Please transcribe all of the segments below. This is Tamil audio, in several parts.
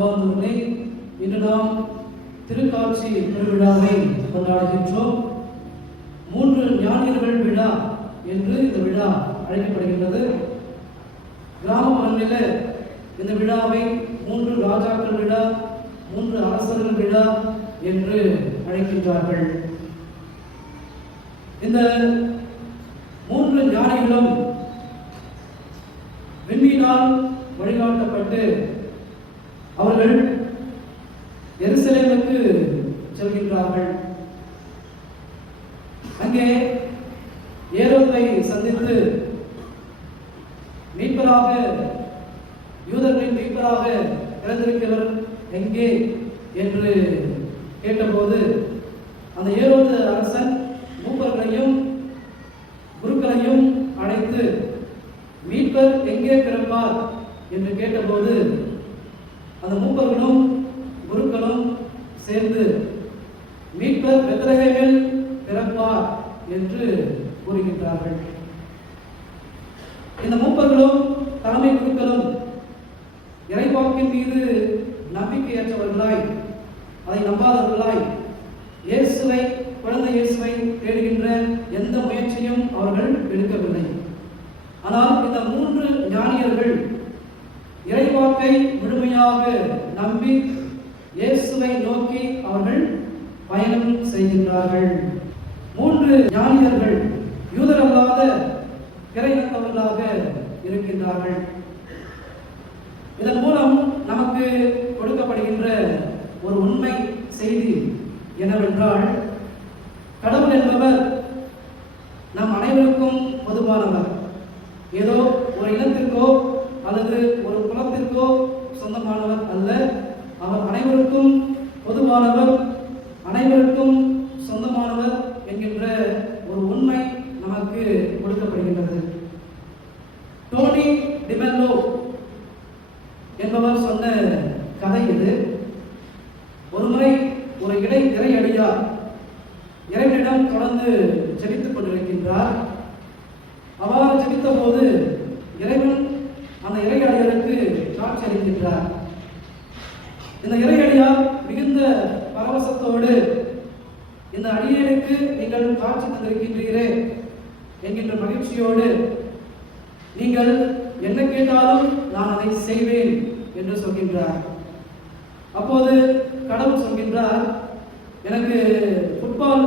அன்பார்ந்தவர்களே, இன்று நாம் திருக்காட்சி பெருவிழாவை கொண்டாடுகின்றோம். 3 ஞானியர்கள் விழா என்று இந்த விழா அழைக்கப்படுகின்றது. கிராமப்புறங்களில் இந்த விழாவை 3 ராஜாக்கள் விழா, 3 அரசர்கள் விழா என்று அழைக்கின்றார்கள். இந்த 3 ஞானிகளும் விண்மீனால் வழிகாட்டப்பட்டு அவர்கள் எருசலேமுக்கு செல்கின்றார்கள். அங்கே ஏரோதை சந்தித்து மீட்பராக, யூதர்களின் மீட்பராக பிறந்திருக்கிறவர் எங்கே என்று கேட்டபோது அந்த ஏரோது அரசன் மூப்பர்களையும் குருக்களையும் அழைத்து மீட்பர் எங்கே பிறப்பார் என்று கேட்டபோது அந்த மூப்பர்களும் குருக்களும் சேர்ந்து மீட்பர் பெத்லகேமில் பிறப்பார் என்று கூறுகின்றார்கள். இந்த மூப்பர்களும் தலைமை குருக்களும் இறைவாக்கின் மீது நம்பிக்கையற்றவர்களாய், அதை நம்பாதவர்களாய், இயேசுவை, குழந்தை இயேசுவை தேடுகின்ற எந்த முயற்சியும் அவர்கள் எடுக்கவில்லை. ஆனால் இந்த 3 ஞானியர்கள் இறைவாக்கை முழுமையாக நம்பி இயேசுவை நோக்கி அவர்கள் பயணம் செய்கின்றார்கள். 3 ஞானியர்கள் யூதரல்லாத இறையினத்தவர்களாக இருக்கின்றார்கள். இதன் மூலம் நமக்கு கொடுக்கப்படுகின்ற ஒரு உண்மை செய்தி என்னவென்றால், கடவுள் என்பவர் நம் அனைவருக்கும் பொதுவானவர். ஏதோ ஒரு இனத்திற்கோ அல்லது ஒரு குலத்திற்கோ சொந்தமானவர் அல்ல. அவர் அனைவருக்கும் பொதுவானவர், அனைவருக்கும் சொந்தமானவர் என்கின்ற ஒரு உண்மை நமக்கு கொடுக்கப்படுகின்றது. டோனி டிமெல்லோ என்பவர் சொன்ன கதை இது. ஒருமுறை ஒரு இறையடியார் இறைவனிடம் தொடர்ந்து ஜெபித்துக் கொண்டிருக்கின்றார். அவ்வாறு ஜெபித்த போது இறைவன் அந்த இறையடியாருக்கு காட்சி அளிக்கின்றார். இந்த இறையடியார் மிகுந்த பரவசத்தோடு, இந்த அடியனுக்கு நீங்கள் காட்சி தந்திருக்கின்றீரே என்கின்ற மகிழ்ச்சியோடு, நீங்கள் என்ன கேட்டாலும் நான் அதை செய்வேன் என்று சொல்கின்றார். அப்போது கடவுள் சொல்கின்றார், எனக்கு ஃபுட்பால்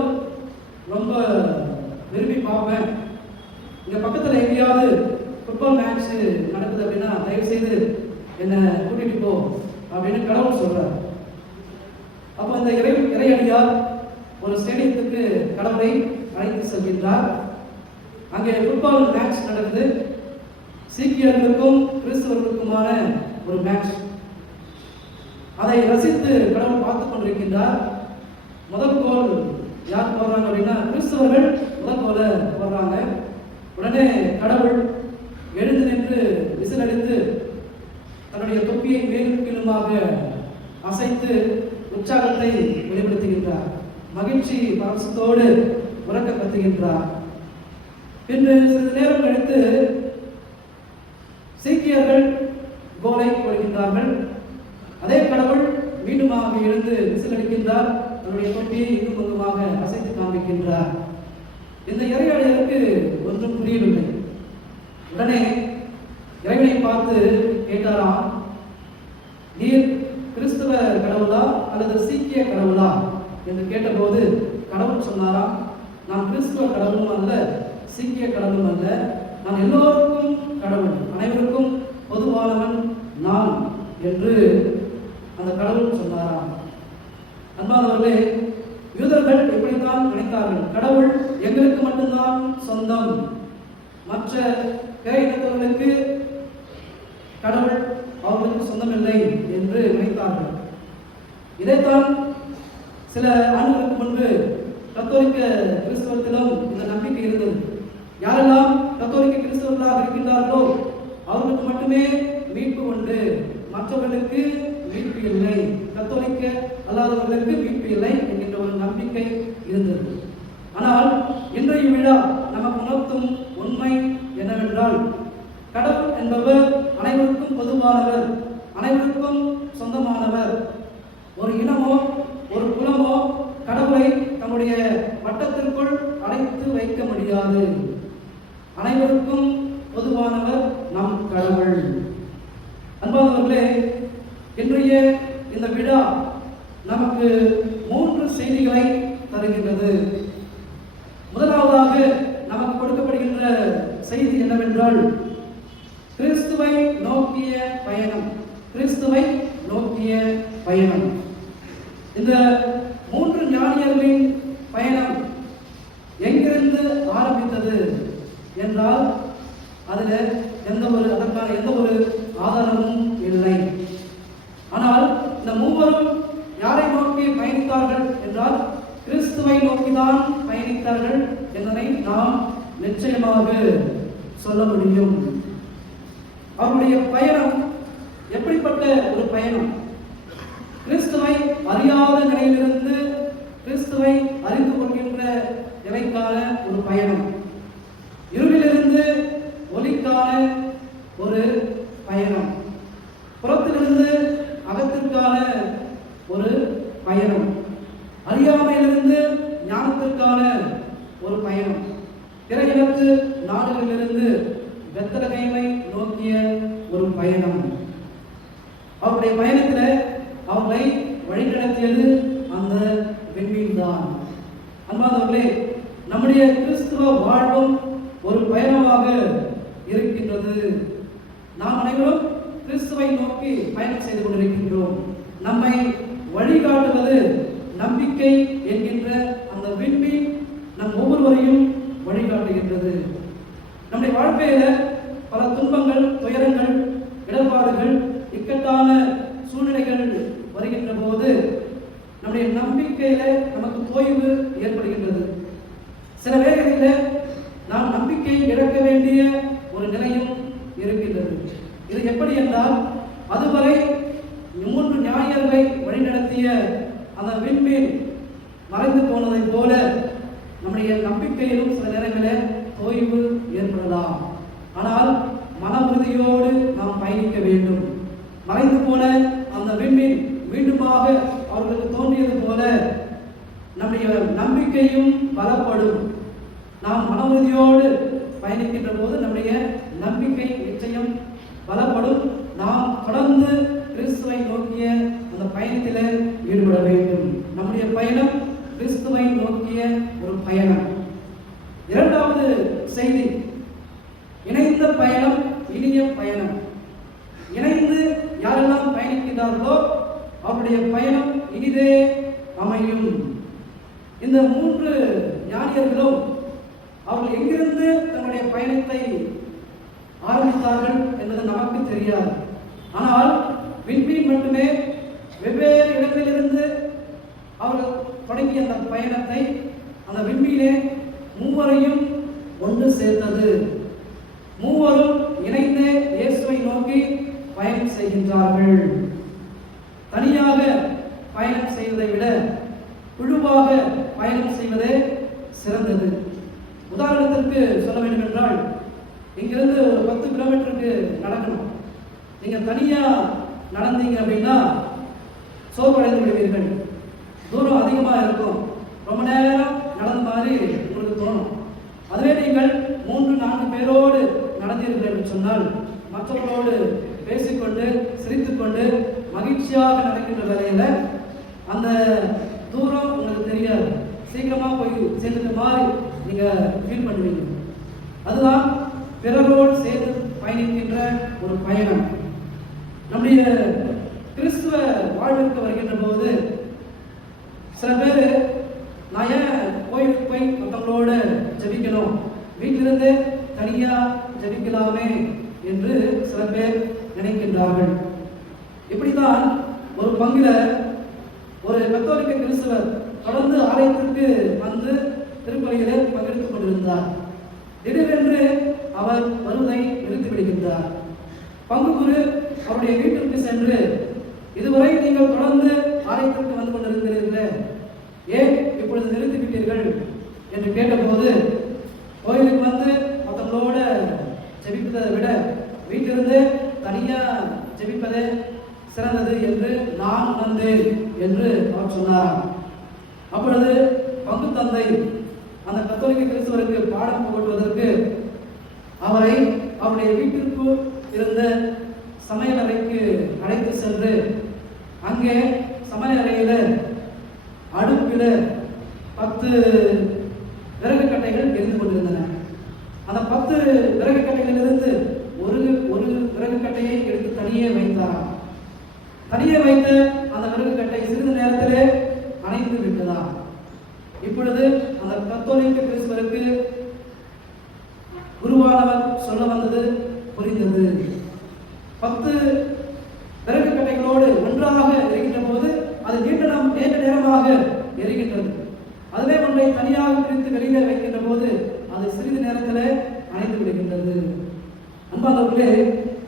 ரொம்ப விரும்பி பார்ப்பேன், இங்க பக்கத்தில் எங்கேயாவது ஃபுட்பால் மேட்ச் நடக்குது அப்படின்னா தயவு செய்து என்னை கூட்டிட்டு போ அப்படின்னு கடவுள் சொல்றார். அப்போ இந்த இறையடியார் ஒரு ஸ்டேடியத்துக்கு கடவுளை அழைத்து செல்கின்றார். அங்கே ஃபுட்பால் மேட்ச் நடக்குது. சீக்கியர்களுக்கும் கிறிஸ்தவர்களுக்குமான ஒரு மேட்ச். அதை ரசித்து கடவுள் பார்த்து கொண்டிருக்கின்றார். முதல் கோல் யார் போடுறாங்க அப்படின்னா கிறிஸ்தவர்கள் முதல் கோலை போடுறாங்க. உடனே கடவுள் எழுந்து நின்று விசில் அடித்து தன்னுடைய தொப்பியை மேலும் கீழுமாக அசைத்து உற்சாகத்தை வெளிப்படுத்துகின்றார். மகிழ்ச்சி பரவசத்தோடு உறக்க கத்துகின்றார். பின்பு சிறிது நேரம் கழித்து சீக்கியர்கள் கோலை போடுகின்றார்கள். அதே கடவுள் மீண்டுமாக எழுந்து விசில் அடிக்கின்றார். தன்னுடைய தொப்பியை இங்கும் அங்குமாக அசைத்து காண்பிக்கின்றார். இந்த இறையடியாருக்கு ஒன்றும் புரியவில்லை. உடனே இறைவனை பார்த்து கேட்டாராம், நீர் கிறிஸ்தவ கடவுளா அல்லது சீக்கிய கடவுளா என்று கேட்டபோது கடவுள் சொன்னாராம், நான் கிறிஸ்தவ கடவுளும் அல்ல, சீக்கிய கடவுளும் அல்ல, நான் எல்லோருக்கும் கடவுள், அனைவருக்கும் பொதுவானவன் நான் என்று அந்த கடவுள் சொன்னாராம். அன்பானவர்களே, யூதர்கள் எப்படித்தான் நினைத்தார்கள், கடவுள் எங்களுக்கு மட்டும்தான் சொந்தம், மற்ற பிற இனத்தவர்களுக்கு கடவுள் அவர்களுக்கு சொந்தமில்லை என்று நினைத்தார்கள். இதைத்தான் சில ஆண்டுகளுக்கு முன்பு கத்தோலிக்க கிறிஸ்தவத்திலும் இந்த நம்பிக்கை இருந்தது. யாரெல்லாம் கத்தோலிக்க கிறிஸ்தவர்களாக இருக்கின்றார்களோ அவர்களுக்கு மட்டுமே மீட்பு உண்டு, மற்றவர்களுக்கு மீட்பு இல்லை, கத்தோலிக்க அல்லாதவர்களுக்கு மீட்பு இல்லை என்கின்ற ஒரு நம்பிக்கை இருந்தது. ஆனால் இன்றைய விழா நமக்கு உணர்த்தும் உண்மை என்னவென்றால், கடவுள் என்பவர் அனைவருக்கும் பொதுவானவர், அனைவருக்கும் சொந்தமானவர். ஒரு இனமோ ஒரு குலமோ கடவுளை தம்முடைய வட்டத்திற்குள் அடைத்து வைக்க முடியாது. அனைவருக்கும் பொதுவானவர் நம் கடவுள். அன்பானவர்களே, இன்றைய இந்த விழா நமக்கு 3 செய்திகளை தருகின்றது. முதலாவதாக நமக்கு கொடுக்கப்படுகின்ற செய்தி என்னவென்றால், கிறிஸ்துவை நோக்கிய பயணம். கிறிஸ்துவை நோக்கிய பயணம். இந்த 3 ஞானியர்களின் பயணம் எங்கிருந்து ஆரம்பித்தது என்றால், அதற்கான எந்த ஒரு ஆதாரமும் இல்லை. ஆனால் இந்த மூவரும் யாரை நோக்கி பயணித்தார்கள் என்றால், கிறிஸ்துவை நோக்கிதான் பயணித்தார்கள் என்பதை நாம் நிச்சயமாக சொல்ல முடியும். அவருடைய பயணம் எப்படிப்பட்ட ஒரு பயணம்? கிறிஸ்துவை அறியாத நிலையிலிருந்து கிறிஸ்துவை அறிந்து கொள்கின்ற நிலைக்கான ஒரு பயணம். இருளிலிருந்து ஒளிக்கான ஒரு பயணம். புறத்திலிருந்து அகத்திற்கான ஒரு பயணம். அறியாமையிலிருந்து ஞானத்திற்கான ஒரு பயணம். திரையிடத்து நாடுகளிலிருந்து பெத்லகேமை நோக்கிய ஒரு பயணம். அவருடைய பயணத்தில் அவர்களை வழிநடத்தியது அந்த விண்மீன் தான். அன்பானவர்களே, நம்முடைய கிறிஸ்துவ வாழ்வும் ஒரு பயணமாக இருக்கின்றது. நாம் அனைவரும் கிறிஸ்துவை நோக்கி பயணம் செய்து கொண்டிருக்கின்றோம். நம்மை வழிகாட்டுவது நம்பிக்கை என்கின்ற அந்த விண்மீன் நம் ஒவ்வொருவரையும் வழிகாட்டுகின்றது. நம்முடைய வாழ்க்கையில பல துன்பங்கள், துயரங்கள், இடர்பாடுகள், இக்கட்டான சூழ்நிலைகள் வருகின்ற போது நம்முடைய நம்பிக்கையில நமக்கு தொய்வு ஏற்படுகின்றது. சில வேளைகளில் நாம் நம்பிக்கை இழக்க வேண்டிய ஒரு நிலையும் இருக்கின்றது. இது எப்படி என்றால், அதுவரை 3 ஞானியர்களை வழிநடத்திய அந்த விண்மீன் மறைந்து போனதை போல நம்முடைய நம்பிக்கையிலும் சில நேரங்களில் தொய்வு ஏற்படலாம். ஆனால் மன உறுதியோடு நாம் பயணிக்க வேண்டும். மறைந்து போன அந்த விண்மீன் மீண்டுமாக அவர்களுக்கு தோன்றியது போல நம்முடைய நம்பிக்கையும் பலப்படும். நாம் மன உறுதியோடு பயணிக்கின்ற போது நம்முடைய நம்பிக்கை நிச்சயம் பலப்படும். நாம் தொடர்ந்து கிறிஸ்துவை நோக்கிய அந்த பயணத்தில் ஈடுபட வேண்டும். நம்முடைய பயணம் கிறிஸ்துவை நோக்கிய ஒரு பயணம். இரண்டாவது செய்தி, இணைந்த பயணம், இனிய பயணம். இணைந்து யாரெல்லாம் பயணிக்கின்றார்களோ அவருடைய பயணம் இனிதே அமையும். இந்த 3 ஞானியர்களும் அவர்கள் எங்கிருந்து தங்களுடைய பயணத்தை ஆரம்பித்தார்கள் என்பது நமக்கு தெரியாது. ஆனால் விண்மீன் மட்டுமே வெவ்வேறு இடங்களிலிருந்து அவர்கள் தொடங்கிய அந்த பயணத்தை அந்த விண்மீனே மூவரையும் ஒன்று சேர்த்தது. மூவரும் இணைந்து இயேசுவை நோக்கி பயணம் செய்கின்றார்கள். தனியாக பயணம் செய்வதை விட குழுவாக பயணம் செய்வதே சிறந்தது. உதாரணத்திற்கு சொல்ல வேண்டும் என்றால், இங்கிருந்து ஒரு 10 கிலோமீட்டருக்கு நடக்கணும். நீங்க தனியா நடந்தீங்க அப்படின்னா சோர்வடைந்து விடுவீர்கள். தூரம் அதிகமாக இருக்கும். ரொம்ப நேரம் நடந்த மாதிரி உங்களுக்கு தோணும். அதுவே நீங்கள் 3-4 பேரோடு நடந்தீர்கள் என்று சொன்னால், மற்றவர்களோடு பேசிக்கொண்டு சிரித்துக்கொண்டு மகிழ்ச்சியாக நடக்கின்ற வேலையில அந்த தூரம் உங்களுக்கு தெரியாது. சீக்கிரமா போய் சேர்ந்துட்ட மாதிரி நீங்க ஃபீல் பண்ணுவீங்க. அதுதான் பிறரோடு சேர்ந்து பயணிக்கின்ற ஒரு பயணம். நம்முடைய கிறிஸ்துவ வாழ்விற்கு வருகின்ற போது சில பேர், நான் ஏன் கோயிலுக்கு போய் மற்றவங்களோட ஜபிக்கணும், வீட்டிலிருந்து தனியா ஜபிக்கலாமே என்று சில பேர் நினைக்கின்றார்கள். இப்படித்தான் ஒரு பங்குல ஒரு கத்தோலிக்க கிறிஸ்தவர் தொடர்ந்து ஆலயத்திற்கு வந்து திருப்பலிகளை பங்கெடுத்துக் கொண்டிருந்தார். திடீரென்று அவர் வருவதை நிறுத்திவிடுகின்றார். பங்கு குரு அவருடைய வீட்டிற்கு சென்று, இதுவரை நீங்கள் தொடர்ந்து ஆலயத்திற்கு வந்து கொண்டிருக்கிறீர்களே, ஏன் இப்பொழுது நிறுத்திவிட்டீர்கள் என்று கேட்டபோது, கோயிலுக்கு வந்து மற்றவங்களோட ஜெபிப்பதை விட வீட்டிலிருந்து தனியா ஜெபிப்பதே என்று நான் உணர்ந்தேன் என்று அவர் சொன்னாராம். அப்பொழுது பங்கு தந்தை அந்த கத்தோலிக்க கிறிஸ்தவருக்கு பாடம் புகட்டுவதற்கு அவரை அவருடைய வீட்டிற்கு இருந்த சமையலறைக்கு அழைத்து சென்று அங்கே சமையலறையில அடுப்பில் 10 விறகு கட்டைகள் எரிந்து கொண்டிருந்தன. அந்த 10 விறகு கட்டைகளிலிருந்து ஒரு விறகு கட்டையை எடுத்து தனியே வைத்தாராம். தனியே வைத்த அந்த விறகு கட்டை சிறிது நேரத்திலே அணைந்து விட்டதாம். இப்பொழுது அந்த கத்தோலிக்க கிறிஸ்தவருக்கு குருவானவர் சொல்ல வந்தது புரிந்தது. 10 விறகு கட்டைகளோடு ஒன்றாக எரிகின்ற போது அது நீண்ட நேரமாக எரிகின்றது. அதிலே ஒன்றை தனியாக பிரித்து வெளியில வைக்கின்ற போது அது சிறிது நேரத்தில் அணைந்து விடுகின்றது. அன்பானவர்களே,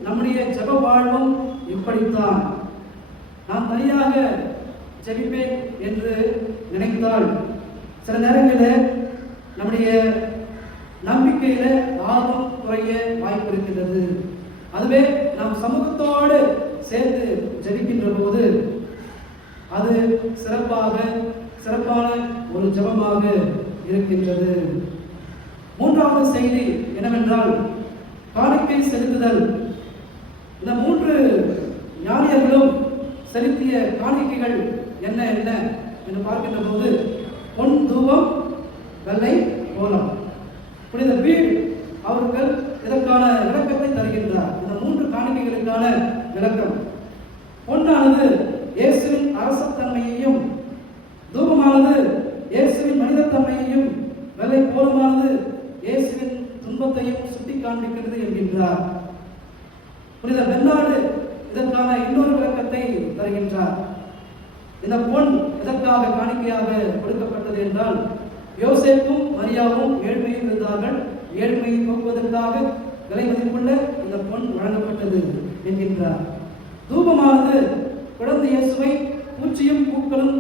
நம்முடைய ஜெப வாழ்வும் இப்படித்தான். நான் தனியாக ஜெபிப்பேன் என்று நினைத்தால் சில நேரங்களில் நம்முடைய நம்பிக்கையில ஆர்வம் குறைய வாய்ப்பு இருக்கின்றது. அதுவே நாம் சமூகத்தோடு சேர்ந்து ஜெபிக்கின்ற போது அது சிறப்பான ஒரு ஜெபமாக இருக்கின்றது. மூன்றாவது செய்தி என்னவென்றால் காணிக்கை செலுத்துதல். இந்த 3 ஞானியர்களும் செலுத்திய காணிக்கைகள் என்ன என்று பார்க்கின்ற போது பொன் தூபம், வெள்ளை கோலம். புனித பீல் அவர்கள் இதற்கான விளக்கத்தை தருகின்றார். இந்த 3 காணிக்கைகளுக்கான விளக்கம்: பொன்னானது இயேசுவின் அரசத்தன்மையையும், தூபமானது இயேசுவின் மனிதத்தன்மையையும், வெள்ளை கோலமானது இயேசுவின் துன்பத்தையும் சுட்டி காண்பிக்கிறது என்கின்றார். புனித பெர்னார்டு இதற்கான இன்னொரு விளக்கத்தை தருகின்றார். இந்த பொன் எதற்காக காணிக்கையாக கொடுக்கப்பட்டது என்றால், யோசேப்பும் மரியாவும் ஏழ்மையில் இருந்தார்கள். ஏழ்மையை போக்குவதற்காக விலை மதிப்புள்ள இந்த பொன் வழங்கப்பட்டது என்கின்றார். தூபமானது குழந்தை இயேசுவை பூச்சியும் பூக்களும்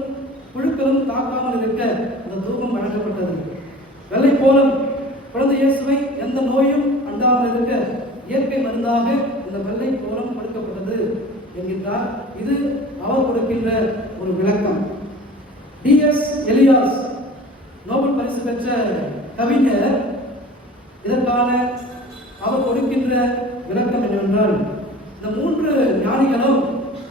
புழுக்களும் தாக்காமல் இருக்க அந்த தூபம் வழங்கப்பட்டது. வெள்ளை கோலம் குழந்தை இயேசுவை எந்த நோயும் அண்டாமல் இருக்க இயற்கை மருந்தாக இந்த வெள்ளை கோலம் கொடுக்கப்பட்டது என்கின்றார். இது அவர் கொடுக்கின்ற ஒரு விளக்கம். டிஎஸ் எலியாஸ் நோபல் பரிசு பெற்ற கவிஞர் இதற்கான அவர் கொடுக்கின்ற விளக்கம் என்னவென்றால், இந்த 3 ஞானிகளும்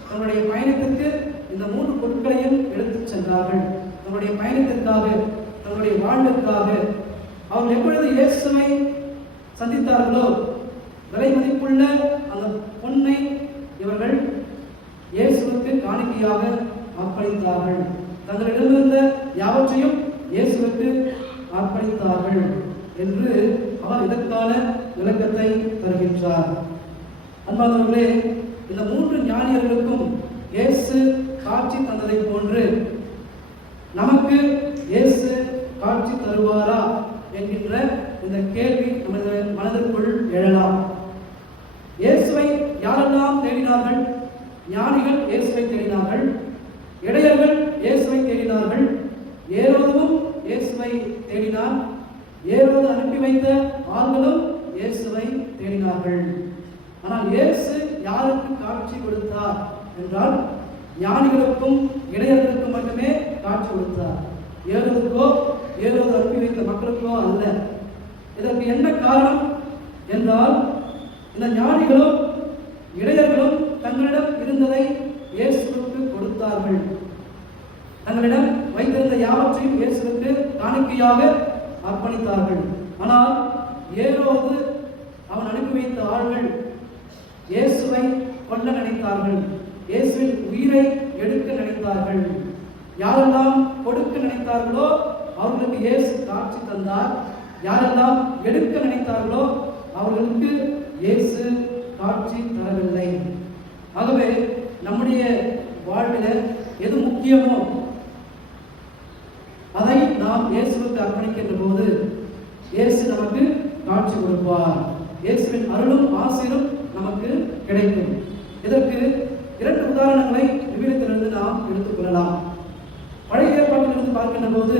தன்னுடைய பயணத்திற்கு இந்த 3 பொருட்களையும் எடுத்துச் சென்றார்கள். தன்னுடைய பயணத்திற்காக, தன்னுடைய வாழ்விற்காக. அவர்கள் எப்பொழுது இயேசுவை சந்தித்தார்களோ விலை மதிப்புள்ள அந்த பொன்னை இவர்கள் இயேசுவுக்கு காணிக்கையாக அர்ப்பணித்தார்கள். தங்களிடமிருந்த யாவற்றையும் இயேசுவுக்கு அர்ப்பணித்தார்கள் என்று அவர் இதற்கான விளக்கத்தை தருகின்றார். அன்பானவர்களே, இந்த 3 ஞானியர்களுக்கும் இயேசு காட்சி தந்ததை போன்று நமக்கு இயேசு காட்சி தருவாரா என்கின்ற இந்த கேள்வி நமது மனதிற்குள் எழலாம். இயேசுவை யாரெல்லாம் தேடினார்கள்? ஞானிகள் இயேசுவை தேடினார்கள், இடையர்கள் இயேசுவை தேடினார்கள், ஏரோதுவும் இயேசுவை தேடினார், ஏரோது அனுப்பி வைத்த ஆண்களும் இயேசுவை தேடினார்கள். ஆனால் இயேசு யாருக்கு காட்சி கொடுத்தார் என்றால், ஞானிகளுக்கும் இடையர்களுக்கும் மட்டுமே காட்சி கொடுத்தார். ஏரோதுக்கோ ஏரோது அனுப்பி வைத்த மக்களுக்கோ அல்ல. இதற்கு என்ன காரணம் என்றால், இந்த ஞானிகளும் இடையர்களும் தங்களிடம் இருந்ததை இயேசுவுக்கு கொடுத்தார்கள். தங்களிடம் வைத்திருந்த யாவற்றையும் இயேசுவுக்கு காணிக்கையாக அர்ப்பணித்தார்கள். ஆனால் ஏரோது அவன் அனுப்பி வைத்த ஆள்கள் இயேசுவை கொல்ல நினைத்தார்கள், இயேசுவின் உயிரை எடுக்க நினைத்தார்கள். யாரெல்லாம் கொடுக்க நினைத்தார்களோ அவர்களுக்கு இயேசு காட்சி தந்தார். யாரெல்லாம் எடுக்க நினைத்தார்களோ அவர்களுக்கு இயேசு காட்சி தரவில்லை. ஆகவே நம்முடைய வாழ்வில் எது முக்கியமோ அதை நாம் இயேசுவுக்கு அர்ப்பணிக்கின்ற போது இயேசு நமக்கு காட்சி கொடுப்பார். இயேசுவின் அருளும் ஆசீரும் நமக்கு கிடைக்கும். இதற்கு 2 உதாரணங்களை விவிலியத்திலிருந்து நாம் எடுத்துக்கொள்ளலாம். பழைய ஏற்பாட்டிலிருந்து பார்க்கின்ற போது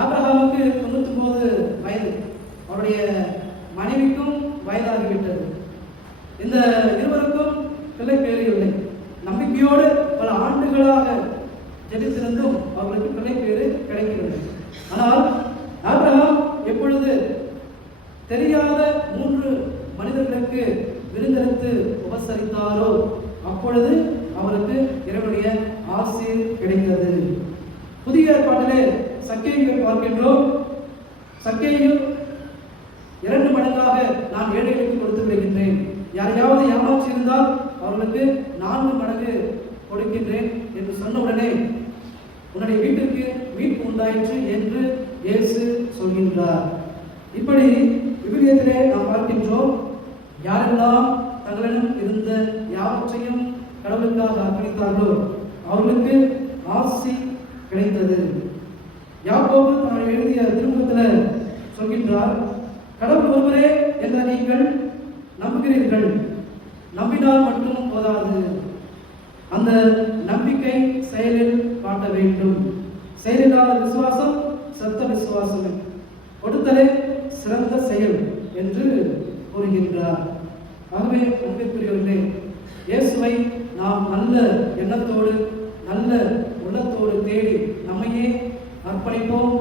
ஆபிரகாமுக்கு 99 வயது, அவருடைய மனைவிக்கும் வயதாகிவிட்டது. இந்த இருவருக்கும் பிள்ளை பேர் நம்பிக்கையோடு பல ஆண்டுகளாக ஜெபித்திருந்தும் அவர்களுக்கு பிள்ளை பேரு கிடைக்கிறது. ஆனால் ஆபிரகாம் எப்பொழுது தெரியாத 3 மனிதர்களுக்கு விருந்தளித்து உபசரித்தாரோ அப்பொழுது அவருக்கு இறைவனுடைய ஆசீர் கிடைத்தது. புதிய ஏற்பாட்டிலே சக்கேயுவை பார்க்கின்றோம். சக்கேயு 2 மடங்காக நான் ஏழைகளுக்கு கொடுத்து விடுகின்றேன், யாரையாவது ஏமாற்றி இருந்தால் அவர்களுக்கு 4 மடங்கு கொடுக்கின்றேன் என்று சொன்ன உடனே உன்னுடைய வீட்டிற்கு மீட்பு உண்டாயிற்று என்று இயேசு சொல்கின்றார். இப்படி விவிலியத்திலே நாம் பார்க்கின்றோம். யாரெல்லாம் தங்களிடம் இருந்த யாவற்றையும் கடவுளுக்காக அர்ப்பணித்தார்களோ அவர்களுக்கு ஆசி கிடைத்தது. யாக்கோபு தான் எழுதிய திருமுகத்தில் சொல்கின்றார், கடவுள் ஒருவரே என்ற நீங்கள் நம்புகிறீர்கள், நம்பினால் மட்டும் போதாது, அந்த நம்பிக்கை செயலில் காட்ட வேண்டும். செயலில்லாத விசுவாசம் செத்த விசுவாசம், கொடுத்தலே சிறந்த செயல் என்று கூறுகின்றார். ஆகவே அன்பிற்குரியவர்களே, இயேசுவை நாம் நல்ல எண்ணத்தோடு நல்ல உள்ளத்தோடு தேடி நம்மையே அர்ப்பணிப்போம்.